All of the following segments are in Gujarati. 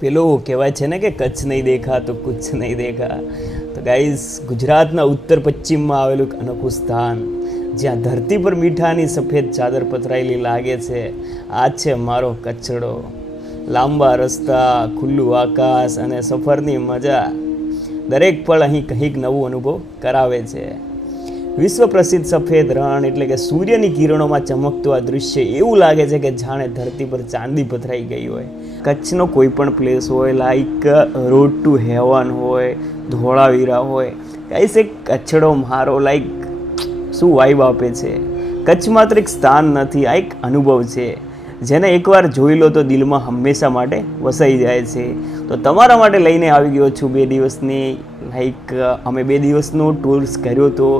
પેલું કહેવાય છે ને કે કચ્છ નહીં દેખા તો કુછ નહીં દેખા. તો ગાઈઝ, ગુજરાતના ઉત્તર પશ્ચિમમાં આવેલું એક અનોખું સ્થાન જ્યાં ધરતી પર મીઠાની સફેદ ચાદર પથરાયેલી લાગે છે, આ છે મારો કચ્છડો. લાંબા રસ્તા, ખુલ્લું આકાશ અને સફરની મજા, દરેક પળ અહીં કંઈક નવું અનુભવ કરાવે છે. વિશ્વ પ્રસિદ્ધ સફેદ રણ એટલે કે સૂર્યની કિરણોમાં ચમકતું આ દૃશ્ય એવું લાગે છે કે જાણે ધરતી પર ચાંદી પથરાઈ ગઈ હોય. કચ્છનો કોઈ પણ પ્લેસ હોય, લાઈક રોડ ટુ હેવન હોય, ધોળાવીરા હોય, ગાઈસ એક કચ્છડો મારો લાઈક શું વાઇબ આપે છે. કચ્છ માત્ર એક સ્થાન નથી, આ એક અનુભવ છે જેને એકવાર જોઈ લો તો દિલમાં હંમેશા માટે વસાઈ જાય છે. તો તમારા માટે લઈને આવી ગયો છું 2 દિવસની લાઈક અમે 2 દિવસનો ટૂર્સ કર્યો હતો.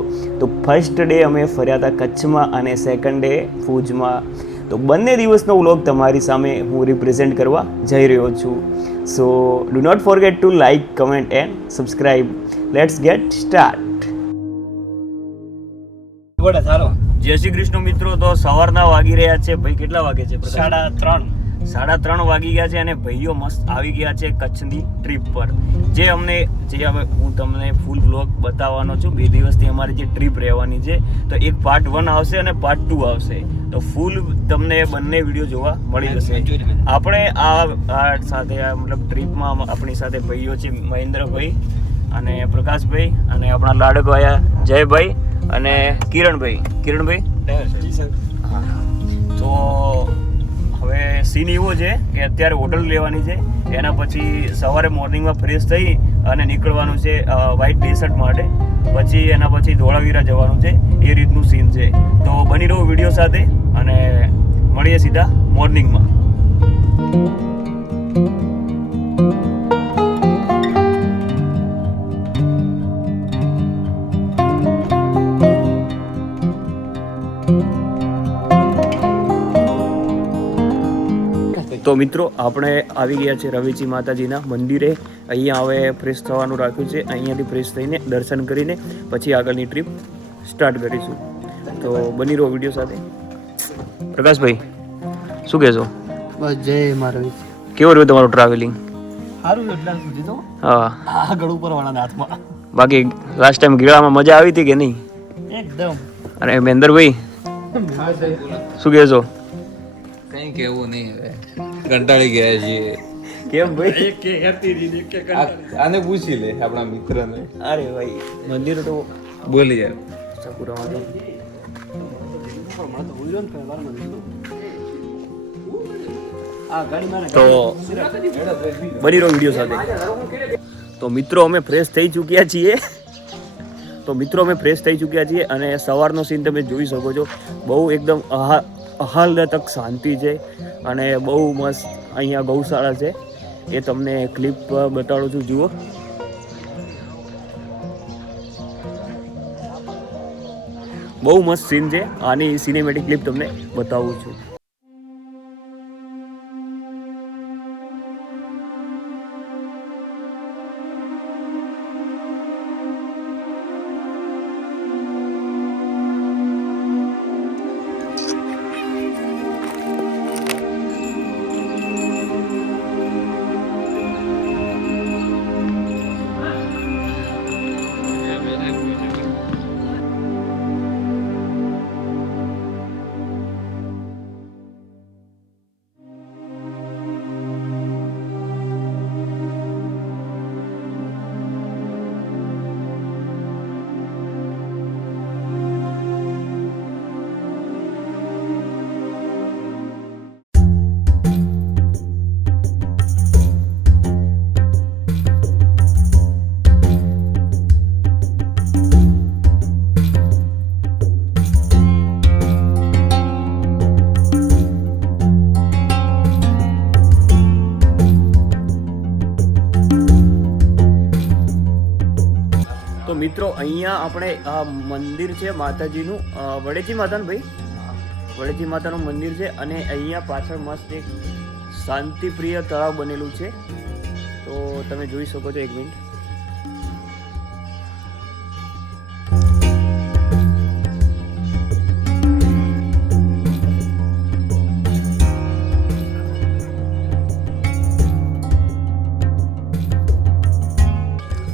તો ફર્સ્ટ ડે અમે ફર્યા હતા કચ્છમાં અને સેકન્ડ ડે ભુજમાં. તો બંને દિવસનો વ્લોગ તમારી સામે હું રિપ્રેઝેન્ટ કરવા જઈ રહ્યો છું. So do not forget to like, comment and subscribe. Let's get start. જય શ્રી કૃષ્ણ મિત્રો. તો સવારના વાગી રહ્યા છે ભાઈ, કેટલા વાગે છે? 3:30 વાગી ગયા છે અને ભાઈઓ મસ્ત આવી ગયા છે કચ્છની ટ્રીપ પર. જે હવે હું તમને ફૂલ વ્લોગ બતાવવાનો છું. 2 દિવસની અમારી જે ટ્રીપ રહેવાની છે, તો એક પાર્ટ 1 આવશે અને પાર્ટ 2 આવશે. તો ફૂલ તમને બંને વિડીયો જોવા મળી જશે. આપણે આ સાથે મતલબ ટ્રીપમાં આપણી સાથે ભાઈઓ છે મહેન્દ્રભાઈ અને પ્રકાશભાઈ અને આપણા લાડકવાયા જયભાઈ અને કિરણભાઈ. હા, તો હવે સીન એવો છે કે અત્યારે હોટલ લેવાની છે, એના પછી સવારે મોર્નિંગમાં ફ્રેશ થઈ અને નીકળવાનું છે વ્હાઇટ ડેઝર્ટ માટે. પછી એના પછી ધોળાવીરા જવાનું છે, એ રીતનું સીન છે. તો બની રહો વિડીયો સાથે અને મળીએ સીધા મોર્નિંગમાં. તો મિત્રો, આપણે આવી ગયા છે રવેચી માતાજીના મંદિરે. અહીંયા હવે ફ્રેશ થવાનું રાખ્યું છે. અહીંયાથી ફ્રેશ થઈને દર્શન કરીને પછી આગળની ટ્રીપ સ્ટાર્ટ કરીશું. તો બની રહો વિડીયો સાથે. પ્રકાશભાઈ, શું કહેશો? બસ જય મારો. કેવું રહ્યું તમારું ટ્રાવેલિંગ? સારું એટલા સુધી તો. હા, આગળ ઉપર વાળાના હાથમાં. બાકી લાસ્ટ ટાઈમ ગીળામાં મજા આવી હતી કે નહીં? એકદમ. અને મહેન્દ્રભાઈ, શું કહેશો? કઈ કેવું નહીં, હવે કંટાળી ગયા છીએ. કેમ ભાઈ? આને પૂછી લે આપણા મિત્રને. અરે ભાઈ, મંદિર તો બોલી યાર. તો બની રહો વિડીયો સાથે. તો મિત્રો, અમે ફ્રેશ થઈ ચૂક્યા છીએ અને સવારનો સીન તમે જોઈ શકો છો. બહુ એકદમ આહલાદક શાંતિ છે અને બહુ મસ્ત અહીંયા ગૌશાળા છે. એ તમને ક્લિપ બતાડું છું, જુઓ. બહુ મસ્ત સીન છે. આની સિનેમેટિક ક્લિપ તમને બતાવું છું. તો મિત્રો, અહીંયા આપણે આ મંદિર છે માતાજીનું, વડેચી માતાનું ભાઈ, વડેચી માતાનું મંદિર છે. અને અહીંયા પાછળ મસ્ત એક શાંતિપ્રિય તળાવ બનેલું છે. તો તમે જોઈ શકો છો. 1 મિનિટ.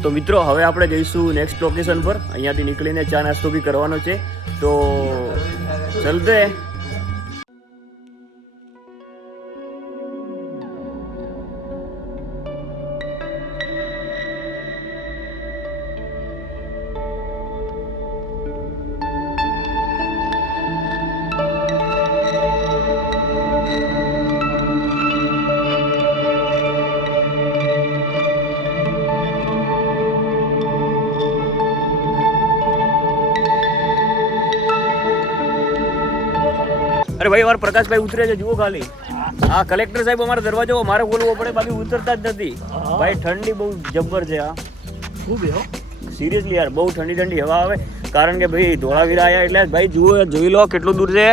તો મિત્રો હવે આપણે જઈશું નેક્સ્ટ લોકેશન પર. અહીંયાથી નીકળીને ચા નાસ્તો બી કરવાનો છે, તો ચલતે. અરે ભાઈ અમારા પ્રકાશભાઈ ઉતરે છે, જુઓ ખાલી. હા કલેક્ટર સાહેબ અમારો દરવાજો મારે ખોલવો પડે, બાકી ઉતરતા જ નથી. ભાઈ ઠંડી બહુ જબ્બર છે. આ ખૂબ હો સિરિયસલી યાર, બહુ ઠંડી ઠંડી હવા આવે, કારણ કે ભાઈ ધોળાવીરા આવ્યા એટલે ભાઈ જુઓ, જોઈ લો કેટલું દૂર છે.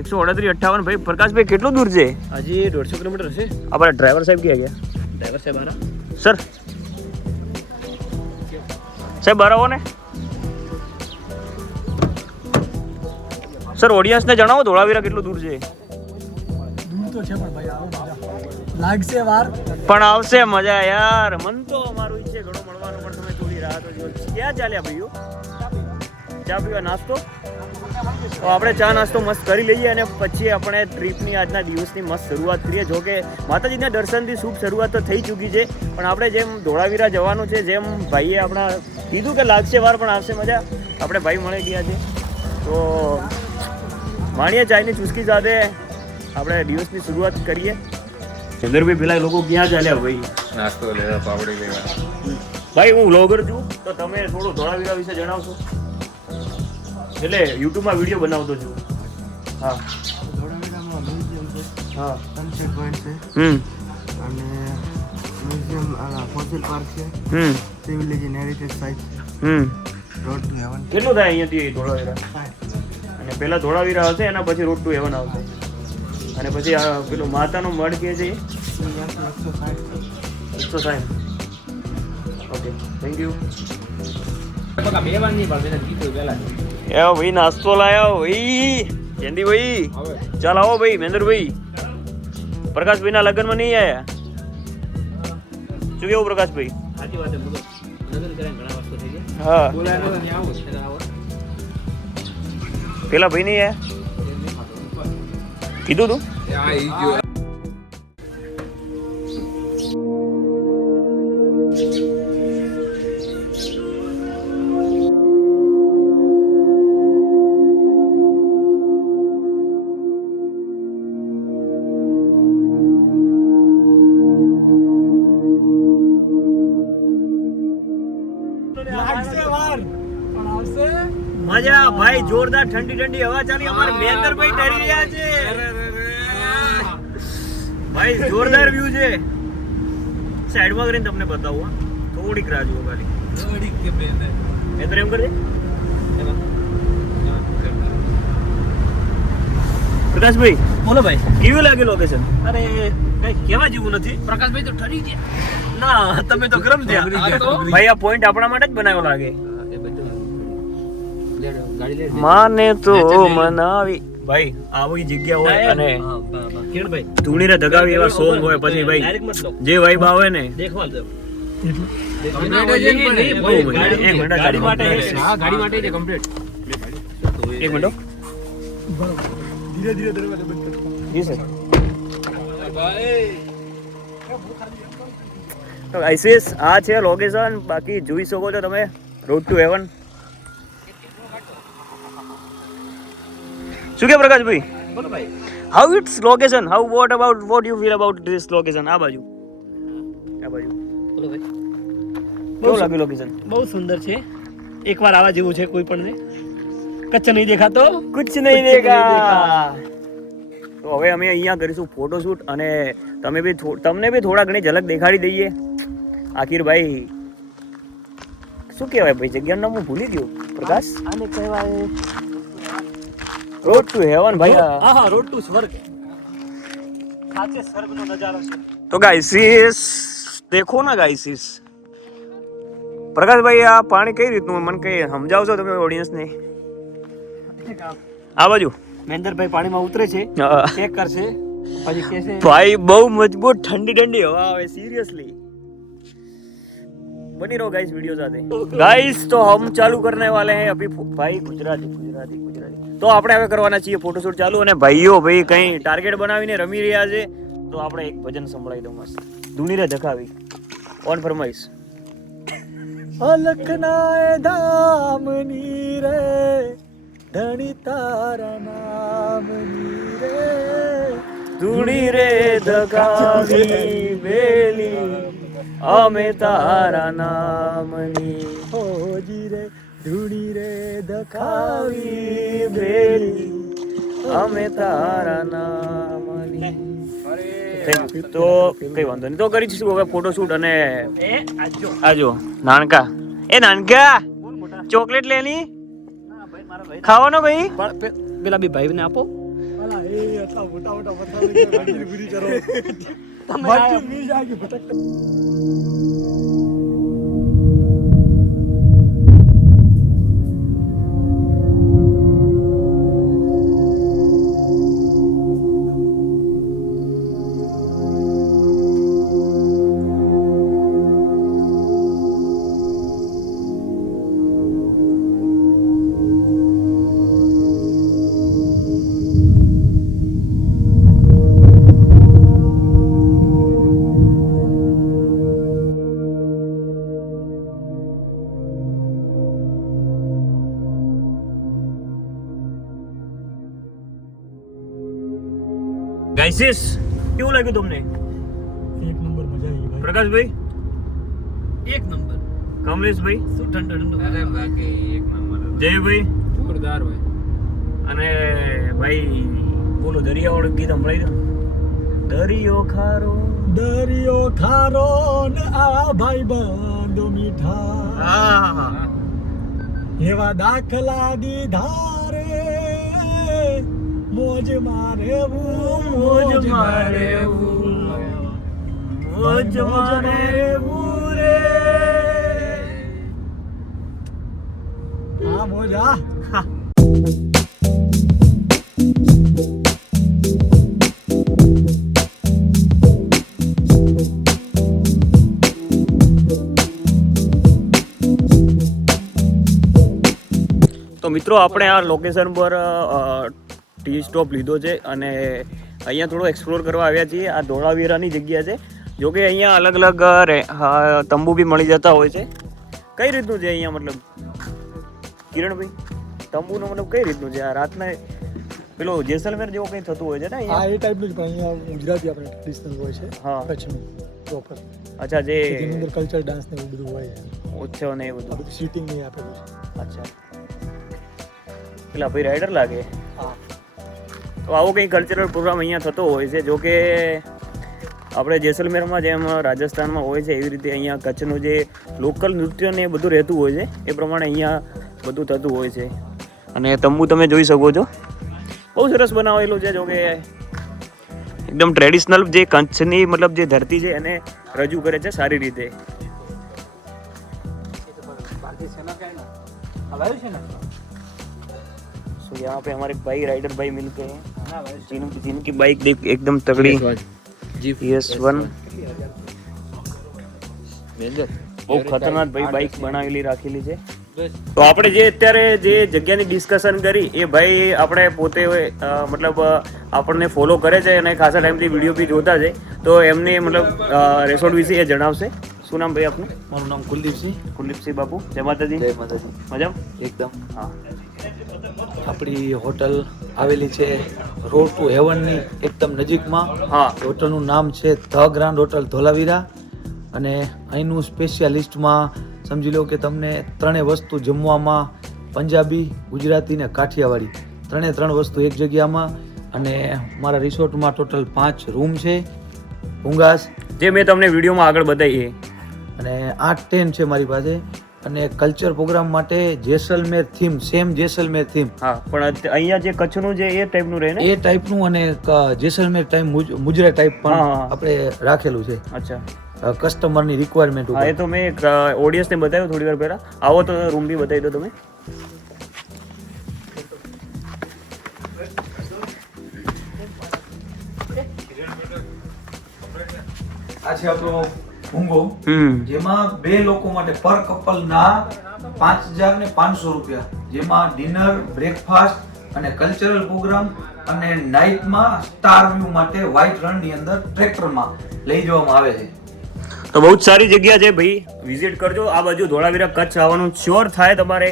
138-58. ભાઈ પ્રકાશભાઈ કેટલું દૂર છે? હજી 150 કિલોમીટર હશે. આપણા ડ્રાઈવર સાહેબ ક્યાં ગયા? ડ્રાઈવર સાહેબ આરા સર સાહેબ બહાર આવો ને. સર ઓડિયન્સને જણાવો ધોળાવીરા કેટલું દૂર છે? દૂર તો છે પણ ભાઈ આવો મજા લાગશે વાર, પણ આવશે મજા યાર. મન તો અમારું ઈચ્છે ઘણો મળવાનું, પણ તમે થોડી રાહ તો જો. ક્યાં ચાલ્યા ભાઈઓ? ચા પીવા, નાસ્તો? તો આપણે ચા નાસ્તો મસ્ત કરી લઈએ અને પછી આપણે ટ્રીપની આજના દિવસની મસ્ત શરૂઆત કરીએ. જો કે માતાજીના દર્શનથી શુભ શરૂઆત તો થઈ ચૂકી છે, પણ આપણે જેમ ધોળાવીરા જવાનું છે, જેમ ભાઈએ આપણા કીધું કે લાગશે વાર પણ આવશે મજા, આપણે ભાઈ મળી ગયા છે. તો માણીએ ચાયની ચુસ્કી સાથે આપણે દિવસની શરૂઆત કરીએ. ચંદ્રભાઈ પેલા લોકો ક્યાં ચાલ્યા ભાઈ? નાસ્તો લેવા, પાપડી લેવા. ભાઈ હું વ્લોગર છું, તો તમે થોડું ધોળાવીરા વિશે જણાવશો? એટલે યુટ્યુબમાં વિડીયો બનાવતો છું. હા ધોળાવીરામાં મ્યુઝિયમ છે, હા સનસેટ પોઈન્ટ છે, અને મ્યુઝિયમ ફોસિલ પાર્ક છે, civil heritage site, road to heaven. કેટલું થાય અહીંયાથી ધોળાવીરા? અને પહેલા ધોળાવીરા હશે, એના પછી રોડ ટુ હેવન આવશે, અને પછી આ પેલું માતાનો મઢ કે છે 160. Okay thank you. ભાઈ નાસ્તો લાયા ભાઈ જયંતિ ભાઈ. ચાલ આવો ભાઈ મહેન્દ્રભાઈ. પ્રકાશભાઈ ના લગ્નમાં નહીં આયા? શું કેવું પ્રકાશભાઈ? હા પેલા ભાઈ નહીં આયા? કીધું તું? મજા ભાઈ, જોરદાર ઠંડી ઠંડી હવા ચાલી. અમારે મહેન્દ્રભાઈ ડરી રહ્યા છે ભાઈ, જોરદાર વ્યૂ છે. સાઈડમાં કરીને તમને બતાવું. થોડીક રાહ જુઓ ખાલી. મહેન્દ્ર એમ કરજે. પ્રકાશભાઈ બોલો ભાઈ, કેવું લાગે લોકેશન? અરે કઈ કહેવા જેવું નથી. પ્રકાશભાઈ તો ઠરી ગયા. ના તમે તો ગરમ થયા. ભાઈ આ પોઈન્ટ આપણા માટે જ બનાવ્યો લાગે. માને તો મનાવી ભાઈ, આવી જગ્યા હોય અને ધૂણીને દગાવી એવા સોંગ હોય, પછી ભાઈ જે વાઇબ આવે ને. એક મિનિટ ધીરે ધીરે દરવાજા બંધ કરો. જી સર. તો આઈસીએસ આ છે લોકેશન. બાકી જોઈ શકો છો તમે રોડ ટુ હેવન. શું કે પ્રકાશભાઈ? બોલો ભાઈ, how it's location? How what you feel about this location? આ બાજુ બોલો ભાઈ, કેવું લાગ્યું લોકેશન? બહુ સુંદર છે. એકવાર આવા જેવું છે. કોઈ પણ ને કચ્છ નહીં દેખાતો, કુછ નહીં દેખા. તો હવે અમે અહીંયા કરીશું ફોટોશૂટ, અને તમને બી થોડા ઘણી ઝલક દેખાડી દઈએ. આખિર ભાઈ શું કહેવાય ભાઈ, જગ્યાનું નામ હું ભૂલી ગયો. પ્રકાશ આને કહેવાય રોડ ટુ હેવન ભાઈ. હા રોડ ટુ સ્વર્ગ. સાચે સ્વર્ગનો નજારો છે. તો ગાઈસીસ દેખો ના ગાઈસીસ. પ્રકાશભાઈ આ પાણી કઈ રીતનું મને કઈ સમજાવશો તમે ઓડિયન્સને? આ બાજુ મહેન્દ્રભાઈ પાણીમાં ઉતરે છે, હા. ચેક કરશે, પછી કહેશે ભાઈ બહુ મજબૂત ઠંડી ઠંડી હવા આવે સિરિયસલી. बनी रहो गाइस वीडियो સાથે गाइस तो हम चालू करने वाले हैं अभी भाई गुजराती તો આપણે હવે કરવાના છીએ ફોટોશૂટ ચાલુ અને ભાઈઓ ભાઈ કઈ ટાર્ગેટ બનાવીને રમી રહ્યા છે તો આપણે એક ભજન સંભળાવી દઉં મસ્ત ધૂણીરે ધકાવી ઓન ફરમાઈશ અલકનાએ ધામની રે ધણી તારા નામની રે ધૂણી રે ધકાવી બેલી અમે તારા નામની હોજી રે ધૂણી રે ધકાવી બેલી અમે તારા નામની તો કઈ વાંધો નહીં તો કરી દઈશું હવે ફોટોશૂટ અને આજો નાનકા ચોકલેટ લેની ખાવાનો ભાઈ પેલા બી ભાઈ ને આપો ગાઈસીસ કેવું લાગ્યું તમને એક નંબર મજા આવી ભાઈ પ્રકાશભાઈ એક નંબર કમલેશભાઈ શું ઠંડો અરે બાકી એક નંબર જયભાઈ જોરદાર ભાઈ અને ભાઈ બોલો દરિયાવાળું ગીત સંભળાવી દો દરિયો ખારો ને આ ભાઈ બંધો મીઠા હા એવા દાખલા દીધા રે મોજ મારે મોજ મારે રે હા મોજા તો મિત્રો આપણે આ લોકેશન પર ટી સ્ટોપ લીધો છે અને અહીંયા થોડો એક્સપ્લોર કરવા આવ્યા છીએ આ ધોળાવીરાની જગ્યા છે જો કે અહીંયા અલગ અલગ તંબુ બી મળી જતા હોય છે કઈ રીતનું છે અહીંયા મતલબ કિરણભાઈ તંબુનું મતલબ કઈ રીતનું છે આ રાતના પેલો જેસલમેર જેવો કંઈ થતું હોય છે ને હા અહીંયા એ ટાઈપનું જ પણ અહીંયા ગુજરાતી આપણે ટ્રેડિશનલ હોય છે હા. કચ્છનું પ્રોપર અચ્છા જે જેની અંદર કલ્ચર ડાન્સ ને એવું બધું હોય ઉત્સવ ને એ આ બધું બધું સીટિંગ નહીં આપેલું છે અચ્છા પેલા ભાઈ રાઇડર લાગે હા તો આવો કંઈ કલ્ચરલ પ્રોગ્રામ અહીંયા થતો હોય છે જો કે આપણે જેસલમેરમાં જેમ રાજસ્થાનમાં હોય છે એવી રીતે અહીંયા કચ્છનું જે લોકલ નૃત્ય ને એ બધું રહેતું હોય છે એ પ્રમાણે અહીંયા બધું થતું હોય છે અને તંબુ તમે જોઈ શકો છો બહુ સરસ બનાવેલું છે જો કે એકદમ ટ્રેડિશનલ જે કચ્છની મતલબ જે ધરતી છે એને રજૂ કરે છે સારી રીતે तो यहाँ पे हमारे भाई राइडर भाई मिलते हैं जिनकी बाइक देख एकदम तगड़ी GS1 બહુ ખતરનાક ભાઈ બાઇક બનાવેલી રાખેલી છે તો આપણે જે અત્યારે જે જગ્યાની ડિસ્કશન કરી એ ભાઈ આપણે પોતે મતલબ આપણને ફોલો કરે છે અને ખાસા ટાઈમથી વિડીયો બી જોતા છે તો એમને મતલબ રેસોર્ટ વિશે એ જણાવશે શું નામ ભાઈ આપનું મારું નામ કુલદીપસિંહ બાપુ જય માતાજી મજામાં એકદમ હા આપણી હોટલ આવેલી છે રોડ ટુ હેવનની એકદમ નજીકમાં હા હોટલનું નામ છે ધ ગ્રાન્ડ હોટલ ધોલાવીરા અને અહીંનું સ્પેશિયાલિસ્ટમાં સમજી લો કે તમને ત્રણેય વસ્તુ જમવામાં પંજાબી ગુજરાતી ને કાઠિયાવાડી ત્રણ વસ્તુ એક જગ્યામાં અને મારા રિસોર્ટમાં ટોટલ 5 રૂમ છે ભૂંગાસ જે મેં તમને વિડીયોમાં આગળ બતાવી અને 8-10 છે મારી પાસે અને કલ્ચર પ્રોગ્રામ માટે Jaisalmer theme same Jaisalmer theme હા પણ અહીંયા જે કચ્છનું છે એ ટાઈપનું રહે ને એ ટાઈપનું અને જેસલમેર ટાઈપ મુજરા ટાઈપ પણ હા. આપણે રાખેલું છે અચ્છા કસ્ટમરની રિક્વાયરમેન્ટ હા એ ઉપર તો મેં એક ઓડિયન્સને બતાવ્યું થોડી વાર પહેલા આવો તો રૂમ બી બતાવી દો તમે આ છે આપણો ભૂંગો, જેમાં 2 લોકો માટે પર કપલ ના 5,500 રૂપિયા, જેમાં ડિનર, બ્રેકફાસ્ટ અને કલ્ચરલ પ્રોગ્રામ અને નાઇટમાં સ્ટાર વ્યૂ માટે વ્હાઇટ રણની અંદર ટ્રેક્ટરમાં લઈ જવામાં આવે છે. તો બહુ જ સારી જગ્યા છે ભાઈ, વિઝિટ કરજો. આ બાજુ ધોળાવીરા કચ્છ આવવાનું શ્યોર થાય તમારે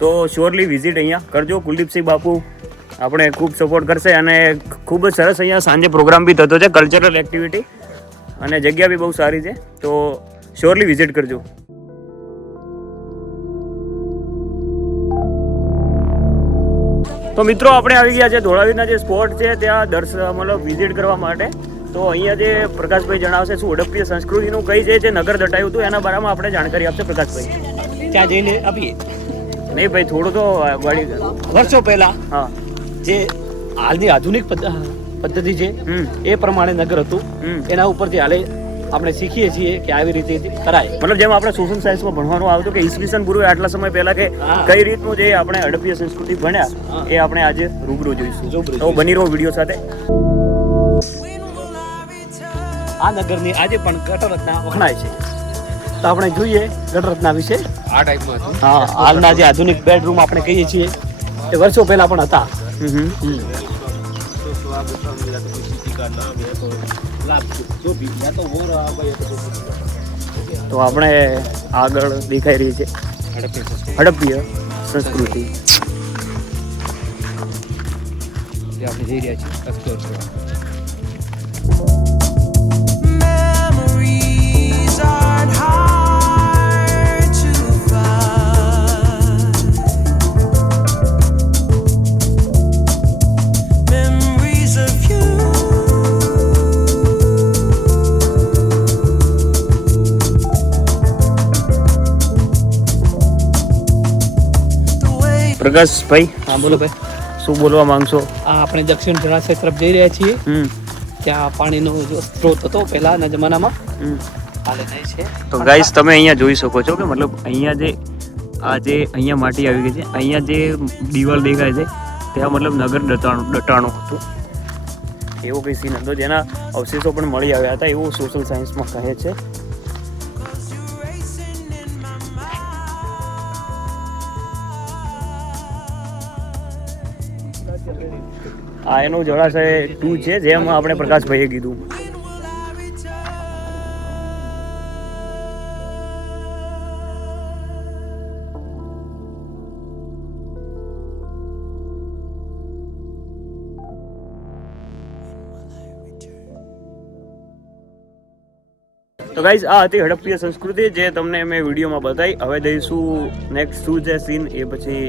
તો શ્યોરલી વિઝિટ અહીંયા કરજો. કુલદીપસિંહ બાપુ આપણે ખૂબ સપોર્ટ કરશે અને ખૂબ જ સરસ અહીંયા સાંજે પ્રોગ્રામ બી થતો છે, કલ્ચરલ એક્ટિવિટી, અને જગ્યા બી બહુ સારી છે, તો શ્યોરલી વિઝિટ કરજો. તો મિત્રો આપણે આવી ગયા છે ધોળાવીરના જે સ્પોટ છે ત્યાં મતલબ વિઝિટ કરવા માટે. તો અહીંયા જે પ્રકાશભાઈ જણાવશે શું હડપ્પીય સંસ્કૃતિનું કઈ છે જે નગર દટાયું હતું એના બારામાં આપણે જાણકારી આપશે પ્રકાશભાઈ. ત્યાં જઈને આપીએ. નહીં ભાઈ, થોડું તો ગાડી વર્ષો પહેલા હા જે હાલની આધુનિક પદ્ધતિ છે એ પ્રમાણે નગર હતું. એના ઉપરથી હાલે આપણે શીખીએ છીએ કે આવી રીતે કરાય. મતલબ જેમ આપણે સોશિયલ સાયન્સમાં ભણવાનું આવતું કે ઈસવીસન પૂર્વે આટલા સમય પહેલા કે કઈ રીતનું જે આપણે હડપ્પીય સંસ્કૃતિ ભણ્યા એ આપણે આજે રૂબરૂ જોઈશું. તો બની રહો વિડીયો સાથે. આ નગરની આજે પણ ગટરરત્ના વખણાય છે, તો આપણે જોઈએ ગટરરત્ના વિશે. આ ટાઈપમાં હતું. હા, હાલના જે આધુનિક બેડરૂમ આપણે કહીએ છીએ એ વર્ષો પહેલા પણ હતા. તો આપણે આગળ દેખાઈ રહી છે હડપ્પીય સંસ્કૃતિ. આપણે જઈ રહ્યા છીએ એક્સપ્લોર કરવા. પ્રકાશભાઈ, હા બોલો ભાઈ. શું બોલવા માંગશો? આ આપણે દક્ષિણ જળાશય તરફ જઈ રહ્યા છીએ. ત્યાં પાણીનો જો સ્ત્રોત હતો પહેલાના જમાનામાં, હાલે જાય છે. તો ગાઈસ તમે અહીંયા જોઈ શકો છો કે મતલબ અહીંયા જે અહીંયા માટી આવી ગઈ છે, અહીંયા જે દિવાલ દેખાય છે ત્યાં મતલબ નગર દટાણું હતું, એવો કંઈ સીન હતો જેના અવશેષો પણ મળી આવ્યા હતા એવું સોશિયલ સાયન્સમાં કહે છે. આ એનું જળાશય 2 છે જેમ આપણે પ્રકાશભાઈએ કીધું. તો ગાઈઝ આ હતી હડપ્પીય સંસ્કૃતિ જે તમને મેં વિડીયોમાં બતાવી. હવે જઈશું નેક્સ્ટ શું છે સીન એ પછી.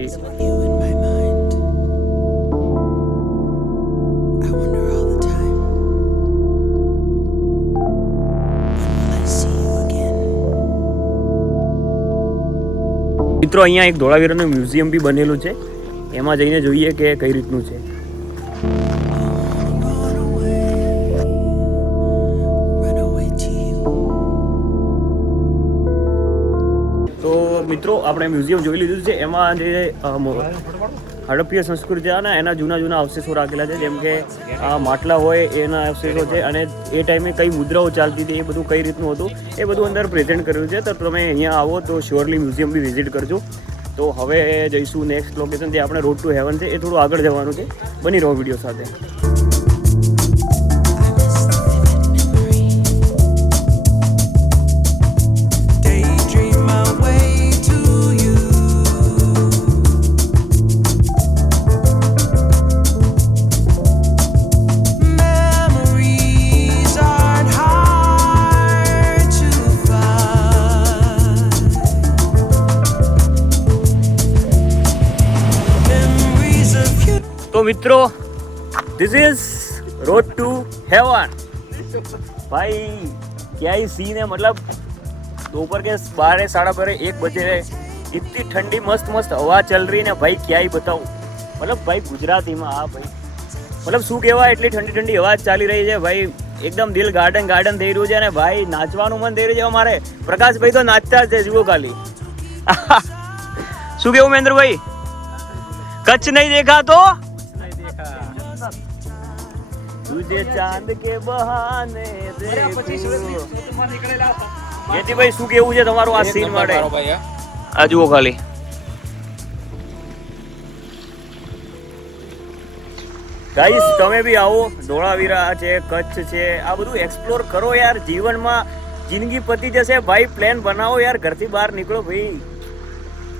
મિત્રો અહીંયા એક ધોળાવીરાનું મ્યુઝિયમ બી બનેલું છે, એમાં જઈને જોઈએ કે કઈ રીતનું છે. તો મિત્રો આપણે મ્યુઝિયમ જોઈ લીધું છે. એમાં જે હડપ્પીય સંસ્કૃતિ છે ને એના જૂના અવશેષો રાખેલા છે, જેમ કે માટલા હોય એના અવશેષો છે, અને એ ટાઈમે કઈ મુદ્રાઓ ચાલતી હતી એ બધું કઈ રીતનું હતું એ બધું અંદર પ્રેઝન્ટ કર્યું છે. તો તમે અહીંયા આવો તો શ્યોરલી મ્યુઝિયમ બી વિઝિટ કરજો. તો હવે જઈશું નેક્સ્ટ લોકેશન જે આપણે રોડ ટુ હેવન છે, એ થોડું આગળ જવાનું છે. બની રહો વિડીયો સાથે. તો મિત્રો this is road to heaven. भाई क्या ही सीन है, मतलब दोपहर के 12 साढ़े 12 1 बजे है, इतनी ठंडी मस्त मस्त हवा चल रही है भाई, क्या ही बताऊं. मतलब भाई ગુજરાતીમાં આ ભાઈ मतलब શું કહેવાય, એટલી ઠંડી ઠંડી હવા ચાલી રહી છે ભાઈ, એકદમ દિલ ગાર્ડન ગાર્ડન થઈ રહ્યું છે. અને ભાઈ નાચવાનું મન થઈ રહ્યું છે અમારે. પ્રકાશભાઈ તો નાચતા જ છે, જુઓ ખાલી. શું કેવું મહેન્દ્રભાઈ? કચ્છ નહીં દેખા તો तुझे चांद के बहाने देखूं. જેતીભાઈ શું કેવું છે તમારું આ સીન માટે? મારો ભાઈ આ જુઓ ખાલી ગાઈસ, તમે બી આવો. ધોળાવીરા છે, કચ્છ છે, આ બધું એક્સપ્લોર કરો યાર. જીવનમાં જિંદગી પતી જશે ભાઈ. પ્લાન બનાવો યાર, ઘરથી બહાર નીકળો ભાઈ.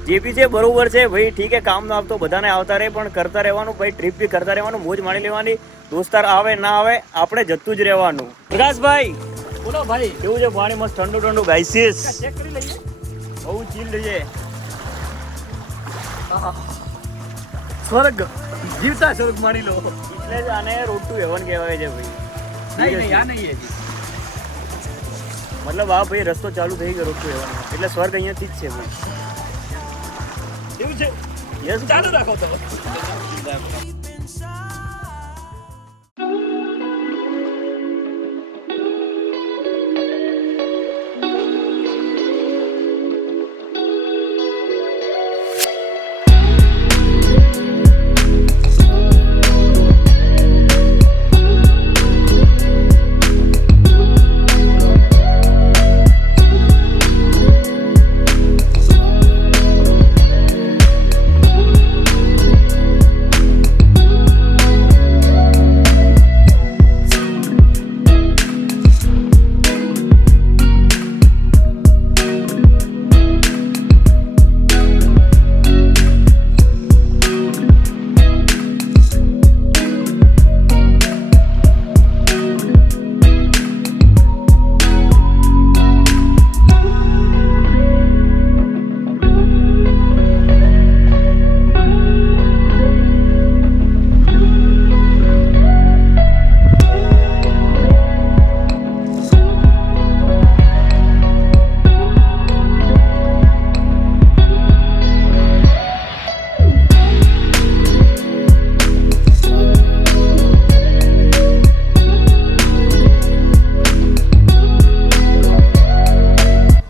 જે બી છે બરોબર છે ભાઈ, ઠીક છે, કામ ના આવતો બધાને આવતા રહે, પણ કરતા રહેવાનું ભાઈ. ટ્રીપ બી કરતા રહેવાનું, મોજ માણી લેવાની. દોસ્તાર આવે ના આવે, આપણે જતું જ રહેવાનું. પ્રકાશભાઈ બોલો ભાઈ, કેવું છે પાણી? મસ્ત ઠંડુ ઠંડુ ગાઈસીસ, ચેક કરી લઈએ. બહુ ચીલ્ડ છે. સ્વર્ગ, જીવતા સ્વર્ગ માણી લો. એટલે જ આને રોડ ટુ હેવન કહેવાય છે ભાઈ. નહીં આ નહીં હજી. મતલબ આ ભાઈ રસ્તો ચાલુ થઈ ગયો રોડ ટુ હેવન, એટલે સ્વર્ગ અહીંયાથી જ છે ભાઈ. એવું છે, યસ, ચાલુ રાખો તો.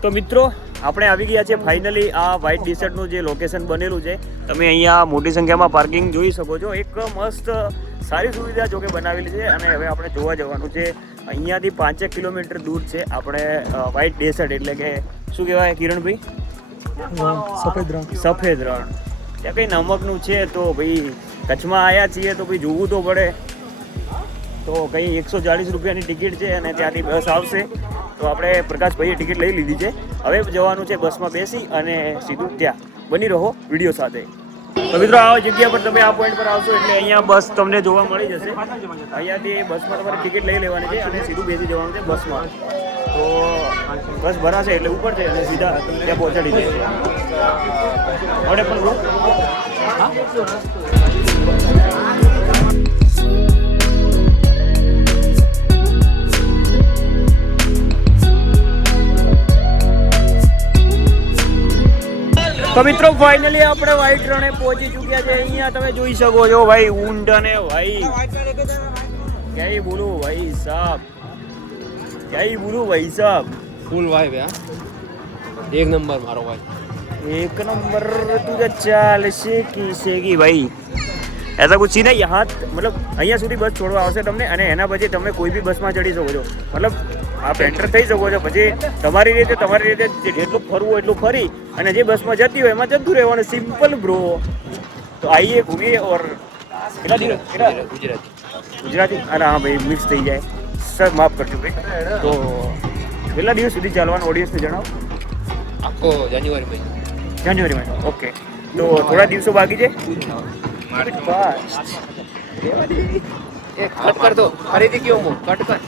તો મિત્રો આપણે આવી ગયા છે ફાઇનલી આ વ્હાઇટ ટી-શર્ટનું જે લોકેશન બનેલું છે. તમે અહીંયા મોટી સંખ્યામાં પાર્કિંગ જોઈ શકો છો. એક મસ્ત સારી સુવિધા જોકે બનાવેલી છે. અને હવે આપણે જોવા જવાનું છે. અહીંયાથી 5 કિલોમીટર દૂર છે આપણે વ્હાઇટ ડેઝર્ટ, એટલે કે શું કહેવાય કિરણભાઈ? સફેદ રણ. ત્યાં કંઈ નમકનું છે. તો ભાઈ કચ્છમાં આવ્યા છીએ તો ભાઈ જોવું તો પડે. તો કંઈ 140 રૂપિયાની ટિકિટ છે અને ત્યાંથી બસ આવશે. તો આપણે પ્રકાશભાઈએ ટિકિટ લઈ લીધી છે. હવે જવાનું છે બસમાં બેસી અને સીધું ત્યાં. બની રહો વિડીયો સાથે. તો મિત્રો આ જગ્યા પર તમે આ પોઈન્ટ પર આવશો એટલે અહીંયા બસ તમને જોવા મળી જશે. અહીંયાથી બસમાં તમારે ટિકિટ લઈ લેવાની છે અને સીધું બેસી જવાનું છે બસમાં. તો બસ ભરાશે એટલે ઉપર છે અને સીધા ત્યાં પહોંચાડી દેશે. આપણે પણ તો મિત્રો ફાઇનલી આપણે વ્હાઇટ રણે પહોંચી ચૂક્યા છે. અહીંયા તમે જોઈ શકો છો ભાઈ ઊંટ અને ભાઈ ક્યાંય બોલું ભાઈ સાહેબ, ક્યાંય બોલું ભાઈ સાહેબ. फुल वाइब है एक नंबर मारो भाई. एक नंबर तुझे चाल शेकी भाई. ऐसा कुछ ही नहीं. यहाँ मतलब અહીંયા સુધી બસ છોડવા આવશે તમને અને એના પછી તમે કોઈ બી બસમાં ચડી શકો છો. મતલબ આપ એન્ટર થઈ શકો છો. પછી તમારી રીતે જેટલું ફરવું એટલું ફરી અને જે બસમાં જતી હોય એમાં જતું રહેવાનું. Simple bro. તો આઈએ ઘૂમીએ ઓર ગુજરાતી અરે હા ભાઈ મિક્સ થઈ જાય સર, માફ કરજો ભાઈ. તો કેટલા દિવસ સુધી ચાલવાનું ઓડિયન્સને જણાવો. आपको जान्युआरी में જાન્યુઆરીમાં. ઓકે, તો થોડા દિવસો બાકી છે. कट कर दो. खरीदी क्यों मुँह कट कर.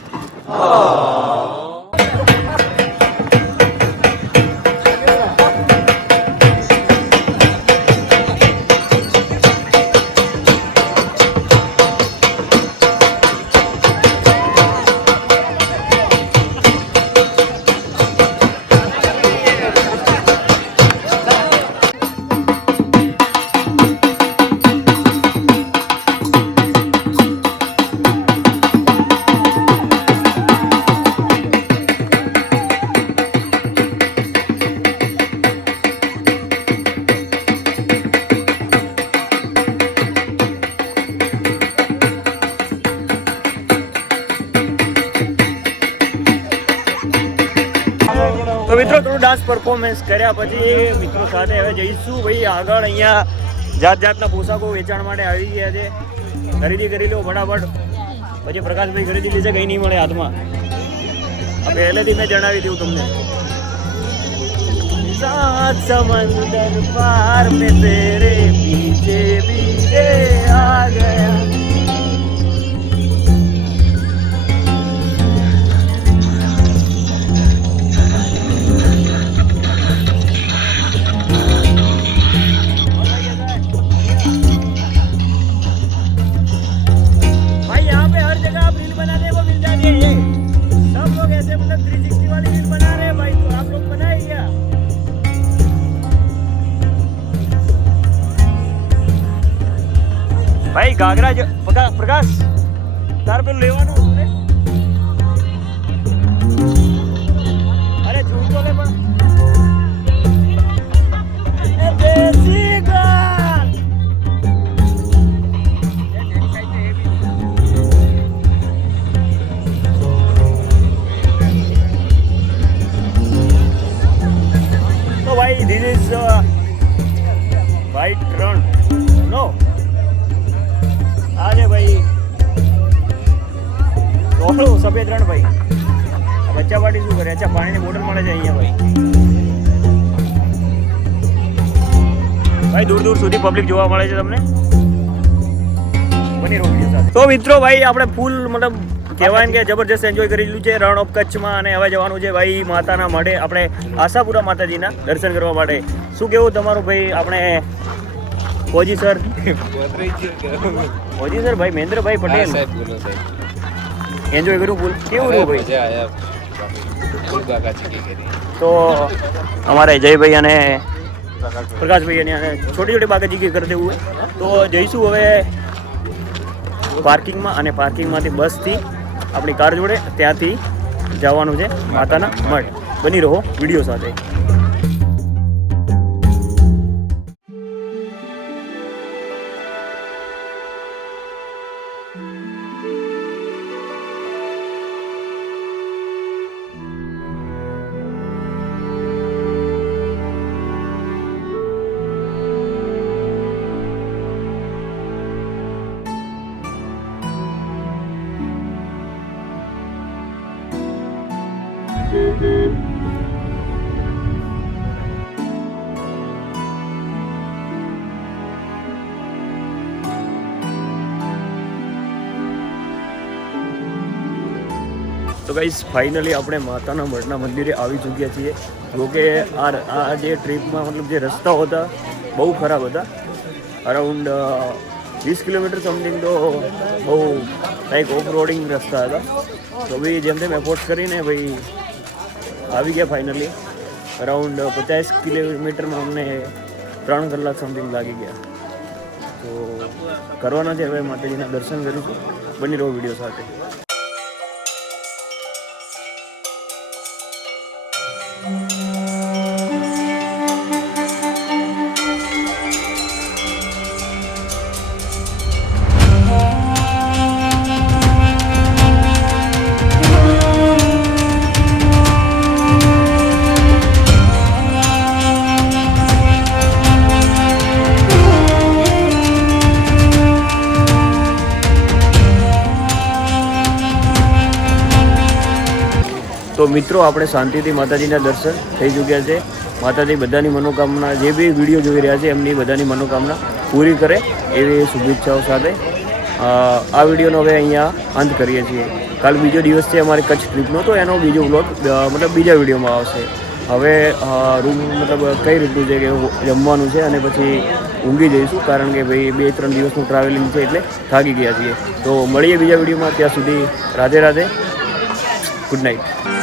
મિત્રો થોડું ડાન્સ પરફોર્મન્સ કર્યા પછી મિત્રો સાથે હવે જઈશું ભાઈ આગળ. અહીંયા જાત જાતના પોશાકો વેચાણ માટે આવી ગયા છે. ખરીદી કરી લો ફટાફટ. પછી પ્રકાશભાઈ ખરીદી લીધે કંઈ નહીં મળે હાથમાં. પહેલેથી મેં જણાવી દઉં તમને. सात समंदर पार में तेरे पीछे पीछे आ गया. भाई यहाँ पे हर जगह आप रील बनाने को मिल जाती है. सब लोग ऐसे मतलब 360 वाली रील बना रहे हैं भाई. तो आप लोग बनाए क्या? ભાઈ ઘાઘરા પ્રકાશ તાર પેલું લેવાનું અરે જોઈ તો લે પણ દેશી ગાન. તો ભાઈ ધીસ ઇઝ વ્હાઈટ રણ નો આજે ભાઈ રોકડો સફેદ રણ ભાઈ. બચ્ચા પાટી શું કરે? અચ્છા પાણીની બોટલ મળે છે અહીંયા ભાઈ. ભાઈ દૂર દૂર સુધી પબ્લિક જોવા મળે છે તમને. બની રોકડી સાથે. તો મિત્રો ભાઈ આપણે ફૂલ મતલબ કહેવાય કે જબરજસ્ત એન્જોય કરી લીધું છે રણ ઓફ કચ્છમાં. અને હવે જવાનું છે ભાઈ માતાના મઢે આપણે આશાપુરા માતાજીના દર્શન કરવા માટે. શું કેવું તમારું ભાઈ? આપણે ફોજી સર ફોજી સર ભાઈ મહેન્દ્રભાઈ પટેલ એન્જોય કર્યું ફૂલ. કેવું રહ્યું ભાઈ? તો અમારે જયભાઈ અને પ્રકાશભાઈ અને છોટી છોટી બાકાજી કે કરતે હુએ. તો જઈશું હવે પાર્કિંગમાં અને પાર્કિંગમાંથી બસથી આપણી કાર જોડે ત્યાંથી જવાનું છે માતાના મઢ. બની રહો વિડીયો સાથે. તો ગાઈસ ફાઇનલી આપણે માતાના મઢના મંદિરે આવી ચૂક્યા છીએ. જોકે આ જે ટ્રીપમાં મતલબ જે રસ્તાઓ હતા બહુ ખરાબ હતા. અરાઉન્ડ 20 કિલોમીટર સમથિંગ તો બહુ લાઈક ઓફ રોડિંગ રસ્તા હતા. તો ભાઈ જેમ તેમ એફોર્ટ કરીને ભાઈ આવી ગયા ફાઇનલી. અરાઉન્ડ 50 કિલોમીટરમાં અમને 3 કલાક સમથિંગ લાગી ગયા. તો કરવાના છે હવે માતાજીના દર્શન કરીશું. બની રહો વિડીયો સાથે. તો મિત્રો આપણે શાંતિથી માતાજીના દર્શન થઈ ચૂક્યા છે. માતાજી બધાની મનોકામના, જે બી વિડીયો જોઈ રહ્યા છે એમની બધાની મનોકામના પૂરી કરે એવી શુભેચ્છાઓ સાથે આ વિડીયોનો હવે અહીંયા અંત કરીએ છીએ. કાલ બીજો દિવસ છે અમારે કચ્છ ટ્રીપનો, તો એનો બીજો વ્લોગ મતલબ બીજા વિડીયોમાં આવશે. હવે રૂમ મતલબ કઈ રીતનું છે કે જમવાનું છે અને પછી ઊંઘી જઈશું, કારણ કે ભાઈ 2-3 દિવસનું ટ્રાવેલિંગ છે એટલે થાકી ગયા છીએ. તો મળીએ બીજા વિડીયોમાં. ત્યાં સુધી રાધે રાધે, ગુડ નાઇટ.